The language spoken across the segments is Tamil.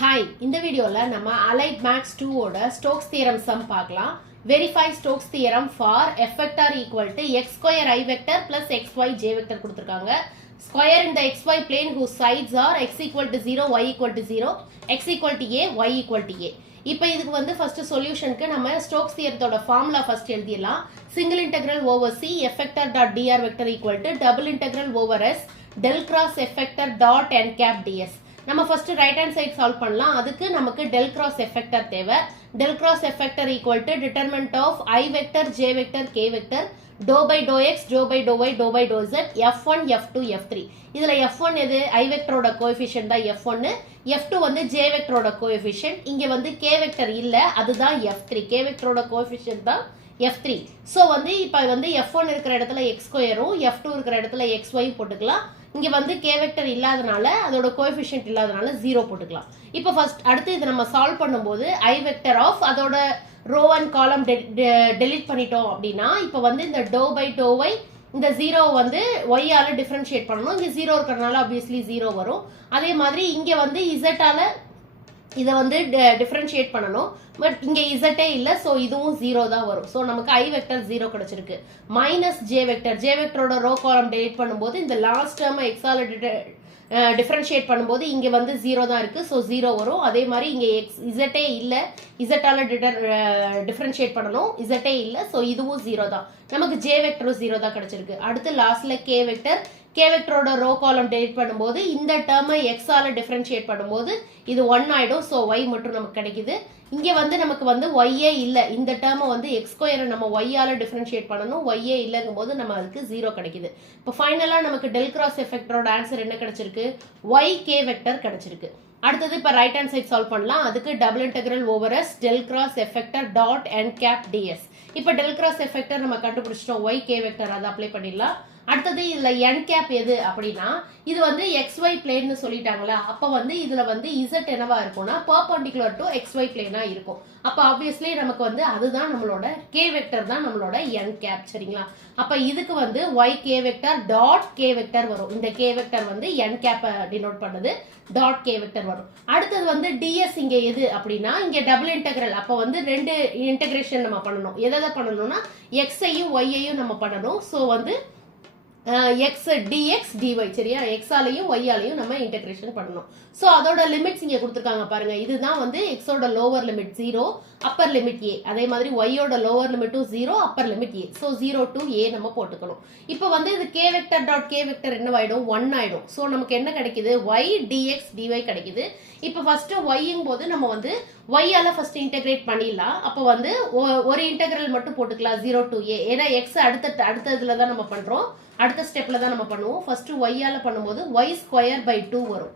ஹாய், இந்த வீடியோவில் நம்ம அலைட் மேக்ஸ் 2 ஓட ஸ்டோக்ஸ் தியரம் சம் பார்க்கலாம். Verify Stokes theorem for F vector equal to x square i vector plus x y j vector கொடுத்துருக்காங்க. Square in the x y plane whose sides are x equal to 0, y equal to 0, x equal to a, y equal to a. இப்போ இதுக்கு வந்து ஃபர்ஸ்ட் சொல்யூஷனுக்கு நம்ம ஸ்டோக்ஸ் தியரத்தோட ஃபார்முலா ஃபர்ஸ்ட் எழுதிடலாம். Single integral over C F vector dot d r vector equal to double integral over S del cross F vector dot n cap d S. நம்ம first right hand side solve பண்ணலாம். அதுக்கு நமக்கு டெல் கிராஸ் எஃப் வெக்டர் தேவை. Del cross F vector equal to determinant of i vector, j vector, k vector, doe by doe x, doe by doe y, doe by doe z, F1, F2, F3. இதுல F1 எது? ஐ வெக்டரோட கோஎஃபிஷியன்ட் தான் F1, F2 வந்து ஜே வெக்டரோட கோஎஃபிஷியன்ட். இங்க வந்து கே வெக்டர் இல்ல, அதுதான் F3. கே வெக்டரோட கோஎஃபிஷியன்ட் தான் F3. ஸோ வந்து இப்போ வந்து F1 இருக்கிற இடத்துல எக்ஸ் ஸ்கொயரும், F2 இருக்கிற இடத்துல எக்ஸ் ஒய் போட்டுக்கலாம். இங்க வந்து கே வெக்டர் இல்லாதனால, அதோட கோஎஃபிஷியன்ட் இல்லாதனால 0 போட்டுக்கலாம். இப்போ ஃபர்ஸ்ட் அடுத்து இதை நம்ம சால்வ் பண்ணும்போது ஐ வெக்டர் ஆஃப் அதோட ரோ அண்ட் காலம் டெலிட் பண்ணிட்டோம் அப்படின்னா, இப்போ வந்து இந்த டோ பை டோ ஒய் இந்த 0 வந்து ஒய்யால டிஃபரன்ஷியேட் பண்ணணும். இங்க 0 இருக்கிறதுனால ஆப்வியஸ்லி 0 வரும். அதே மாதிரி இங்க வந்து இசட்டால இதை வந்து டிஃபரன்ஷியேட் பண்ணணும். பட் இங்க இசட்டே இல்ல, ஸோ இதுவும் 0 தான் வரும். ஸோ நமக்கு ஐ வெக்டர் 0 கிடைச்சிருக்கு. மைனஸ் ஜே வெக்டர், ஜே வெக்டரோட ரோ காலம் டெலிட் பண்ணும்போது இந்த லாஸ்ட் டேர்ம் எக்ஸால டிஃபரன்ஷியேட் பண்ணும்போது இங்க வந்து 0 தான் இருக்கு, ஸோ 0 வரும். அதே மாதிரி இங்க இசட்டே இல்ல, இசட்டால டிஃபரன்ஷியேட் பண்ணணும், இசட்டே இல்ல, ஸோ இதுவும் 0 தான். நமக்கு ஜே வெக்டரும் 0 தான் கிடைச்சிருக்கு. அடுத்து லாஸ்ட்ல கே வெக்டர், கே வெக்டரோட ரோ காலம் டெலிட் பண்ணும்போது இந்த டேர்மை எக்ஸால டிஃபரன்ஷியேட் பண்ணும்போது இது 1 ஆயிடும். ஸோ ஒய் மட்டும் நமக்கு கிடைக்குது. இங்க வந்து நமக்கு வந்து ஒய்யே இல்ல, இந்த டேர்மை வந்து எக்ஸ் ஸ்கொயரை நம்ம ஒய்யால டிஃபரன்ஷியேட் பண்ணணும், ஒய்யே இல்லைங்கும் போது நம்ம அதுக்கு 0 கிடைக்குது. இப்போ ஃபைனலா நமக்கு டெல் கிராஸ் எஃப் வெக்டரோட ஆன்சர் என்ன கிடைச்சிருக்கு? ஒய் கே வெக்டர் கிடைச்சிருக்கு. அடுத்தது இப்போ ரைட் ஹேண்ட் சைட் சால்வ் பண்ணலாம். அதுக்கு double integral over S del cross F vector dot n cap d S. இப்போ டெல் கிராஸ் எஃப் வெக்டர் நம்ம கண்டுபிடிச்சிட்டோம், ஒய் கே வெக்டர் அதை அப்ளை பண்ணிடலாம். அடுத்தது இதுல என் கேப் எது அப்படின்னா, இது வந்து எக்ஸ் ஒய் பிளேன்னு சொல்லிட்டாங்களா, அப்ப வந்து இதுல வந்து இசட் என்னவா இருக்கும்னா பர்பெண்டிகுலர் டு எக்ஸ் ஒய் பிளேனா இருக்கும். அப்ப ஆப்வியஸ்லி நமக்கு வந்து அதுதான் நம்மளோட கே வெக்டர் தான் நம்மளோட என் கேப். சரிங்களா? அப்ப இதுக்கு வந்து y k vector dot k vector வரும். இந்த கே வெக்டர் வந்து என் கேப் டினோட் பண்ணுது, டாட் கே வெக்டர் வரும். அடுத்தது வந்து டிஎஸ் இங்க எது அப்படின்னா, இங்க டபுள் இன்டெகிரல். அப்ப வந்து ரெண்டு இன்டெகிரேஷன் நம்ம பண்ணணும். எதை பண்ணணும்னா எக்ஸையும் ஒய்யையும் நம்ம பண்ணணும். ஸோ வந்து எக்ஸ் டிஎக்ஸ் டிஒய். சரியா? எக்ஸாலையும் ஒய்யாலையும் நம்ம இன்டெகிரேஷன் பண்ணணும். ஸோ அதோட லிமிட்ஸ் இங்க கொடுத்துருக்காங்க பாருங்க. இதுதான் வந்து எக்ஸோட lower limit 0, upper limit a. அதே மாதிரி ஒய்யோட லோவர் லிமிட்டும் 0, upper limit a. So 0 to a நம்ம போட்டுக்கணும். இப்போ வந்து இது k vector dot k vector என்ன ஆயிடும்? 1 ஆயிடும். ஸோ நமக்கு என்ன கிடைக்குது? ஒய் டிஎக்ஸ் டிஒய் கிடைக்குது. இப்போ ஃபர்ஸ்ட் ஒய்யும் போது நம்ம வந்து ஒய்யால ஃபர்ஸ்ட் இன்டெகிரேட் பண்ணிடலாம். அப்போ வந்து ஒரு இன்டெகிரல் மட்டும் போட்டுக்கலாம் 0 to ஏ. ஏன்னா எக்ஸ் அடுத்த இதுல தான் நம்ம பண்றோம், அடுத்த ஸ்டெப்ல தான் நம்ம பண்ணுவோம். ஃபர்ஸ்ட் ஒய்யால பண்ணும்போது ஒய் ஸ்கொயர் பை 2 வரும்.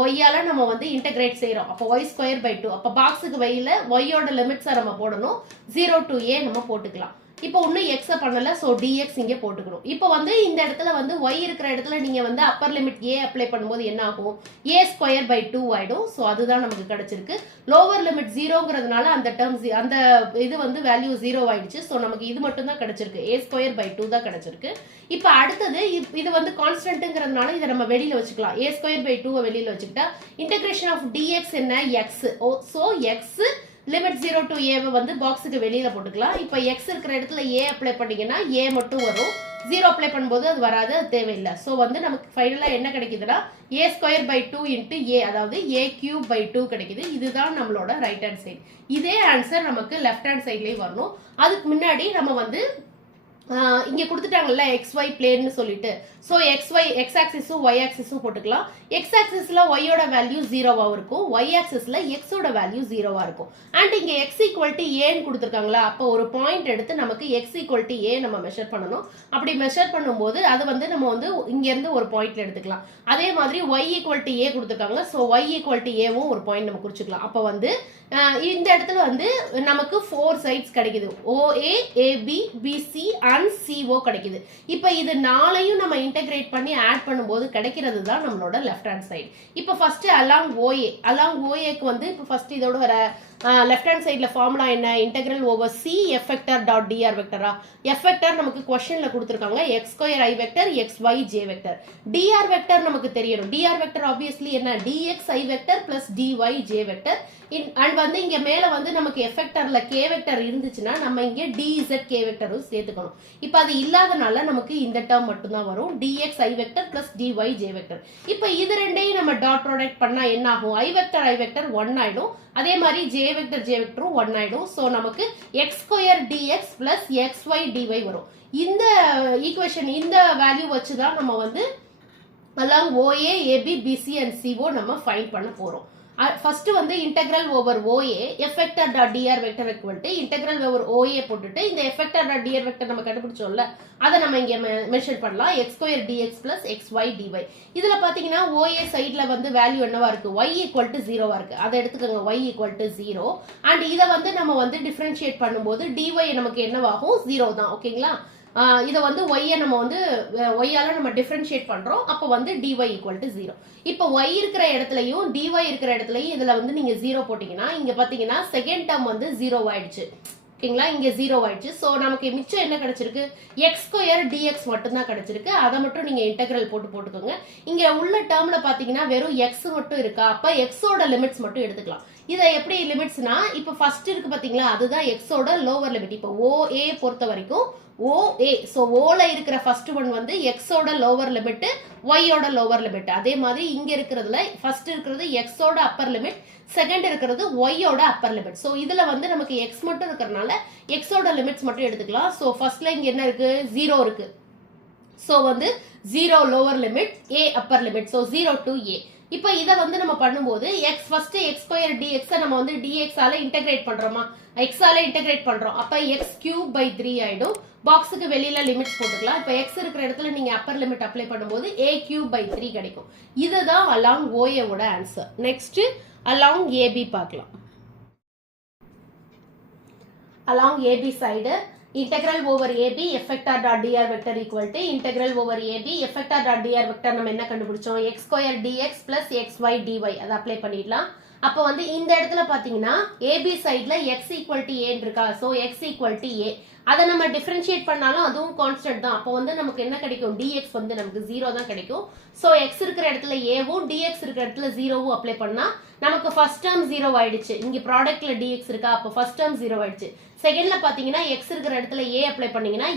ஒய்யால நம்ம வந்து இன்டெகிரேட் செய்யறோம். அப்போ ஒய் ஸ்கொயர் பை 2. அப்போ பாக்ஸுக்கு வெளியில ஒய்யோட லிமிட்ஸை நம்ம போடணும். 0 to ஏ நம்ம போட்டுக்கலாம். இப்போ ஒன்னும் எக்ஸ பண்ணல, ஸோ டிஎக்ஸ் இங்கே போட்டுக்கணும். இப்போ வந்து இந்த இடத்துல வந்து ஒய் இருக்கிற இடத்துல நீங்க வந்து அப்பர் லிமிட் ஏ அப்ளை பண்ணும்போது என்ன ஆகும்? ஏ ஸ்கொயர் பை 2 ஆயிடும். ஸோ அதுதான் நமக்கு கிடைச்சிருக்கு. லோவர் லிமிட் 0ங்கிறதுனால அந்த டேர்ம் அந்த இது வந்து வேல்யூ 0 ஆயிடுச்சு. ஸோ நமக்கு இது மட்டும் தான் கிடைச்சிருக்கு, ஏ ஸ்கொயர் பை 2 தான் கிடைச்சிருக்கு. இப்போ அடுத்தது இது வந்து கான்ஸ்டன்ட்ங்கிறதுனால இதை நம்ம வெளியில வச்சுக்கலாம். ஏ ஸ்கொயர் பை 2 வெளியில வச்சுக்கிட்டா இன்டெகிரேஷன் ஆஃப் டிஎக்ஸ் என்ன? X. So X limit 0 to ஏ வந்து பாக்ஸுக்கு வெளியில போட்டுக்கலாம். இப்போ எக்ஸ் இருக்கிற இடத்துல ஏ அப்ளை பண்ணீங்கன்னா ஏ மட்டும் வரும். 0 அப்ளை பண்ணும்போது அது வராது, அது தேவையில்லை. ஸோ வந்து நமக்கு ஃபைனலா என்ன கிடைக்குதுன்னா ஏ ஸ்கொயர் பை 2 இன்ட்டு ஏ, அதாவது ஏ கியூப் பை 2 கிடைக்குது. இதுதான் நம்மளோட ரைட் ஹேண்ட் சைடு. இதே ஆன்சர் நமக்கு லெஃப்ட் ஹேண்ட் சைட்லயும் வரணும். அதுக்கு முன்னாடி நம்ம வந்து இங்க கொடுத்துட்டாங்கல்ல எக்ஸ் ஒய் பிளேன்னு சொல்லிட்டு, ஸோ எக்ஸ் ஆக்சிஸும் ஒய் ஆக்சிஸும் போட்டுக்கலாம். எக்ஸ் ஆக்சிஸ்ல ஒய்யோட வேல்யூ 0வா இருக்கும், ஒய் ஆக்சிஸ்ல எக்ஸோட வேல்யூ 0வா இருக்கும். அண்ட் இங்க எக்ஸ் ஈக்குவல் டு ஏன்னு கொடுத்துருக்காங்களா, அப்போ ஒரு பாயிண்ட் எடுத்து நமக்கு எக்ஸ் ஈக்குவல் டு ஏ நம்ம மெஷர் பண்ணணும். அப்படி மெஷர் பண்ணும்போது அது வந்து நம்ம வந்து இங்க இருந்து ஒரு பாயிண்ட்ல எடுத்துக்கலாம். அதே மாதிரி ஒய் ஈக்குவல் டு ஏ கொடுத்துருக்காங்க, ஸோ ஒய் ஈக்குவல் டு ஏவும் ஒரு பாயிண்ட் நம்ம குறிச்சுக்கலாம். அப்போ வந்து இந்த இடத்துல வந்து நமக்கு 4 சைட்ஸ் கிடைக்குது. OA, AB, BC and CO கிடைக்குது. இப்போ இது நாளையும் நம்ம இன்டகிரேட் பண்ணி ஆட் பண்ணும்போது கிடைக்கிறது தான் நம்மளோட லெஃப்ட் ஹேண்ட் சைடு. இப்போ ஃபர்ஸ்ட் அலாங் OAக்கு வந்து இப்போ ஃபர்ஸ்ட் இதோட வர லெஃப்ட் ஹேண்ட் சைட்ல ஃபார்முலா என்ன? Integral over C F vector dot dr வெக்டரா. எஃபெக்டர் நமக்கு क्वेश्चनல கொடுத்திருக்காங்க x square i vector xy j vector. dr vector நமக்கு தெரியணும். dr வெக்டர் ஆப்வியஸ்லி என்ன? dx i vector plus dy j vector. And வந்து இங்க மேல வந்து நமக்கு எஃபெக்டர்ல k வெக்டர் இருந்துச்சுன்னா நம்ம இங்க dz k வெக்டரும் சேர்த்துக்கணும். இப்போ அது இல்லாதனால நமக்கு இந்த டேர்ம் மட்டும் தான் வரும். dx i vector plus dy j vector. இப்போ இது ரெண்டையும் நம்ம டாட் ப்ராடக்ட் பண்ணா என்ன ஆகும்? i வெக்டர் 1 ஆயிடும். அதே மாதிரி j வெக்டரும் 1 ஆயிடும். சோ நமக்கு x square dx plus xy dy வரும். இந்த ஈக்குவேஷன் இந்த வேல்யூ வச்சு தான் நம்ம வந்து along OA, AB, BC and CO நம்ம ஃபைண்ட் பண்ண போறோம். ஃபர்ஸ்ட் வந்து integral over OA F vector dot dr vector equal to integral over OA போட்டுட்டு இந்த எஃபெக்டர் டாட் dr வெக்டர் நம்ம கண்டுபிடிச்சோம்ல அதை நம்ம இங்க மென்ஷன் பண்ணலாம். x square dx plus xy dy. இதுல பாத்தீங்கன்னா OA சைடுல வந்து வேல்யூ என்னவா இருக்கு? y ஈக்குவல் டு 0வா இருக்கு. அதை எடுத்துக்கோங்க, y ஈக்குவல் டு 0. அண்ட் இதை வந்து நம்ம வந்து டிஃபரன்ஷியேட் பண்ணும்போது dy நமக்கு என்னவாகும்? 0 தான். ஓகேங்களா? இதை வந்து y நம்ம வந்து y-ஆல நம்ம டிஃபரன்ஷியேட் பண்றோம். அப்போ வந்து dy ஈக்குவல் டு 0. இப்போ y இருக்கிற இடத்துலயும் dy இருக்கிற இடத்துலயும் இதுல வந்து நீங்க 0 போட்டீங்கன்னா இங்க பாத்தீங்கன்னா செகண்ட் டேர்ம் வந்து 0 ஆயிடுச்சு. ஓகேங்களா? இங்க 0 ஆயிடுச்சு. சோ நமக்கு மிச்சம் என்ன கிடைச்சிருக்கு? x ஸ்கொயர் dx மட்டும் தான் கிடைச்சிருக்கு. அதை மட்டும் நீங்க இன்டெகிரல் போட்டுக்கோங்க. இங்க உள்ள டேர்ம்ல பாத்தீங்கன்னா வெறும் x மட்டும் இருக்கா? அப்ப x ஓட லிமிட்ஸ் மட்டும் எடுத்துக்கலாம். இதை எப்படி லிமிட்ஸ்னா இப்போ ஃபர்ஸ்ட் இருக்கு பாத்தீங்களா? அதுதான் x ஓட லோவர் லிமிட். இப்போ OA பொறுத்த வரைக்கும் OA, சோ ஓல இருக்கிற ஃபர்ஸ்ட் ஒன் வந்து x ஓட லோவர் லிமிட், y ஓட லோவர் லிமிட். அதே மாதிரி இங்க இருக்கிறதுல ஃபர்ஸ்ட் இருக்கிறது x ஓட அப்பர் லிமிட், செகண்ட் இருக்கிறது y ஓட அப்பர் லிமிட். சோ இதுல வந்து நமக்கு x மட்டும் இருக்கறனால x ஓட லிமிட்ஸ் மட்டும் எடுத்துக்கலாம். சோ ஃபர்ஸ்ட்ல இங்க என்ன இருக்கு? 0 இருக்கு. சோ வந்து 0 lower limit, a upper limit. So 0 to a. இப்போ இத வந்து நம்ம பண்ணும்போது x first x square dx நம்ம வந்து dx ஆல இன்டகிரேட் பண்றோமா? x ஆல இன்டகிரேட் பண்றோம். அப்ப x கியூப் பை 3 ஆயிடும். பாக்ஸுக்கு வெளியில லிமிட்ஸ் போட்டுக்கலாம். இப்போ x இருக்கிற இடத்துல நீங்க அப்பர் லிமிட் அப்ளை பண்ணும்போது a கியூப் பை 3 கிடைக்கும். இதுதான் அலாங் OA ஓட ஆன்சர். நெக்ஸ்ட் அலாங் AB பார்க்கலாம். Along AB side integral over AB effector dot dr vector equal to integral over AB effector dot dr vector நம்ம என்ன கண்டுபிடிச்சோம்? x square dx plus xy dy அதை அப்ளை பண்ணிடலாம். அப்போ வந்து இந்த இடத்துல பாத்தீங்கன்னா AB சைடுல x equal to a இருக்கா? So x equal to a. அதை நம்ம டிஃபரன்ஷியேட் பண்ணாலும் அதுவும் கான்ஸ்டன்ட் தான். அப்போ வந்து நமக்கு என்ன கிடைக்கும்? dx வந்து நமக்கு 0 தான் கிடைக்கும். சோ x இருக்கிற இடத்துல a-வும் dx இருக்கிற இடத்துல 0-வும் அப்ளை பண்ணா நமக்கு ஃபர்ஸ்ட் டேர்ம் 0 ஆயிடுச்சு. இங்க ப்ராடக்ட்ல dx இருக்கா? அப்போ ஃபர்ஸ்ட் டேர்ம் 0 ஆயிடுச்சு. செகண்ட்ல பாத்தீங்கன்னா x இருக்கிற இடத்துல a அப்ளை பண்ணீங்கன்னா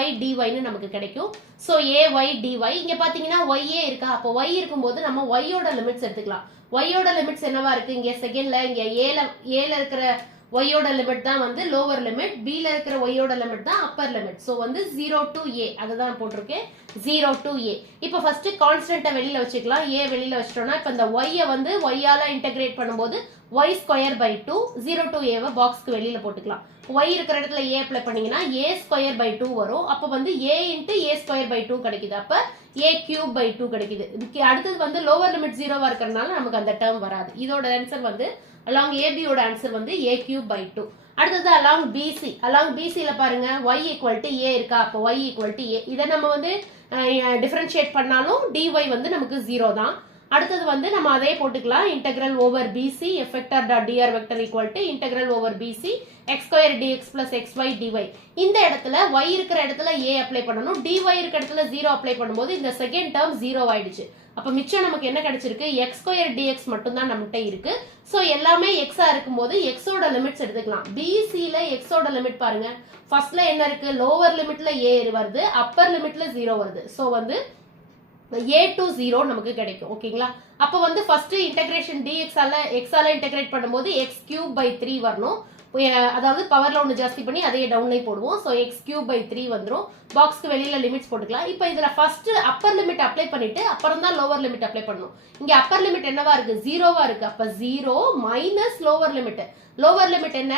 ay dy ன்னு நமக்கு கிடைக்கும். So ay dy. இங்க பாத்தீங்கன்னா ya இருக்கா? அப்போ y இருக்கும்போது நம்ம y ஓட லிமிட்ஸ் எடுத்துக்கலாம். y ஓட லிமிட்ஸ் என்னவா இருக்கு? இங்க செகண்ட்ல இங்க a ல இருக்கிற y ஓட லிமிட் தான் வந்து லோவர் லிமிட், b ல இருக்கிற y ஓட லிமிட் தான் அப்பர் லிமிட். சோ வந்து 0 to a அதுதான் போட்டிருக்கேன். 0 to a. இப்போ ஃபர்ஸ்ட் கான்ஸ்டன்ட்டை வெளியில வச்சுக்கலாம். a வெளியில வச்சிட்டோம்னா இப்போ இந்த y-ய வந்து y-ஆல இன்டகிரேட் பண்ணும்போது y ஸ்கொயர் பை 2 0 to a-வை பாக்ஸ்க்கு வெளியில போட்டுக்கலாம். y இருக்கிற இடத்துல a அப்ளை பண்ணீங்கன்னா a ஸ்கொயர் பை 2 வரும். அப்போ வந்து a into a square by 2 கிடைக்குது. அப்ப a கியூப் பை 2 கிடைக்குது. அடுத்தது வந்து லோவர் லிமிட் 0வா இருக்கறனால நமக்கு அந்த டேர்ம் வராது. இதோட ஆன்சர் வந்து along AB ஓட ஆன்சர் வந்து a கியூப் பை 2. அடுத்தது along BC. along BC ல பாருங்க y equal to a இருக்கா? அப்போ y equal to a. இத நம்ம வந்து டிஃபரன்ஷியேட் பண்ணாலும் dy வந்து நமக்கு 0 தான். அடுத்தது வந்து நம்ம அதே போட்டுக்கலாம். Integral over BC effector dot dr vector equal to integral over BC x square dx plus xy dy. இந்த இடத்துல y இருக்கிற இடத்துல a அப்ளை பண்ணனும். dy இருக்கிற இடத்துல 0 அப்ளை பண்ணும்போது இந்த செகண்ட் டேர்ம் 0 ஆயிடுச்சு. அப்ப மிச்சம் நமக்கு என்ன கிடைச்சிருக்கு? x square dx மட்டும் தான் நம்மகிட்ட இருக்கு. சோ எல்லாமே x ஆ இருக்கும்போது x ஓட லிமிட்ஸ் எடுத்துக்கலாம். BC ல x ஓட லிமிட் பாருங்க. ஃபர்ஸ்ட்ல என்ன இருக்கு? லோவர் லிமிட்ல a வருது, அப்பர் லிமிட்ல 0 வருது. சோ வந்து a to 0 நமக்கு கிடைக்கும். ஓகேங்களா? அப்ப வந்து ஃபர்ஸ்ட் இன்டகிரேஷன் dx ஆல x ஆல இன்டகிரேட் பண்ணும்போது x கியூப் பை 3 வரணும். அதாவது பவர்ல ஒன்னு ஜாஸ்தி பண்ணி அதே டவுன்லைன் போடுவோம். சோ x கியூப் பை 3 வந்துரும். பாக்ஸ்க்கு வெளியில லிமிட்ஸ் போட்டுக்கலாம். இப்போ இதுல ஃபர்ஸ்ட் அப்பர் லிமிட் அப்ளை பண்ணிட்டு அப்புறம் தான் லோவர் லிமிட் அப்ளை பண்ணனும். இங்க அப்பர் லிமிட் என்னவா இருக்கு? 0வா இருக்கு. அப்ப 0 minus lower limit. Lower limit என்ன?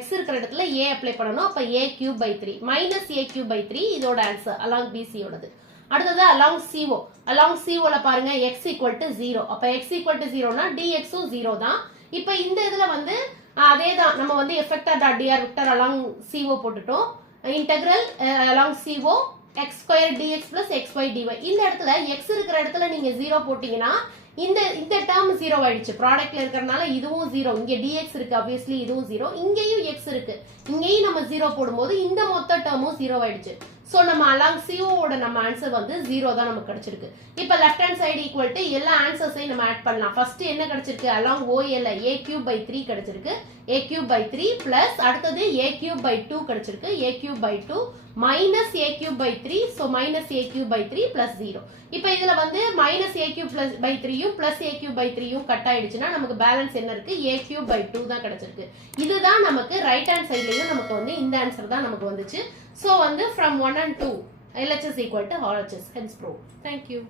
x இருக்கிற இடத்துல a அப்ளை பண்ணனும். அப்ப a cube by 3 minus a cube by 3 இதோட ஆன்சர் along BC ஓடது. அடுத்தது along CO. along CO ல பாருங்க x equal to 0. அப்ப x equal to 0 னா dx-ம் 0 தான். இப்போ இந்த இதுல வந்து அதே தான் நம்ம வந்து F vector dot d r vector along C O போட்டுட்டோம். Integral along C O x square d x plus x y d y. இந்த இடத்துல எக்ஸ் இருக்கிற இடத்துல நீங்க 0 போட்டீங்கன்னா இந்த டேர்ம் 0 ஆயிடுச்சு. ப்ராடக்ட்ல இருக்கிறதுனால இதுவும் 0. இங்க dx இருக்கு, ஆப்வியஸ்லி இதுவும் 0. இங்கேயும் x இருக்கு, இங்கேயும் நம்ம 0 போடும்போது இந்த மொத்த டேர்மும் 0 ஆயிடுச்சு. சோ நம்ம அலாங் CO ஓட நம்ம ஆன்சர் வந்து 0 தான் நமக்கு கிடைச்சிருக்கு. இப்போ left hand side equal to எல்லா ஆன்சர்ஸையும் நம்ம ஆட் பண்ணலாம். ஃபர்ஸ்ட் என்ன கிடைச்சிருக்கு? அலாங் OL a³ 3 கிடைச்சிருக்கு. a³ 3 பிளஸ் அடுத்தது a³2 கிடைச்சிருக்கு. a³2 minus a³3, so minus a³3 plus 0. இப்போ இதுல வந்து மைனஸ் a³3யும் பிளஸ் a³3யும் கட் ஆயிடுச்சுன்னா நமக்கு பேலன்ஸ் என்ன இருக்கு? a³2 தான் கிடைச்சிருக்கு. இதுதான் நமக்கு ரைட் ஹேண்ட் சைட்லயும் நமக்கு வந்து இந்த ஆன்சர் தான் நமக்கு வந்துச்சு. So, from 1 and 2, LHS equal to RHS, hence proof. Thank you.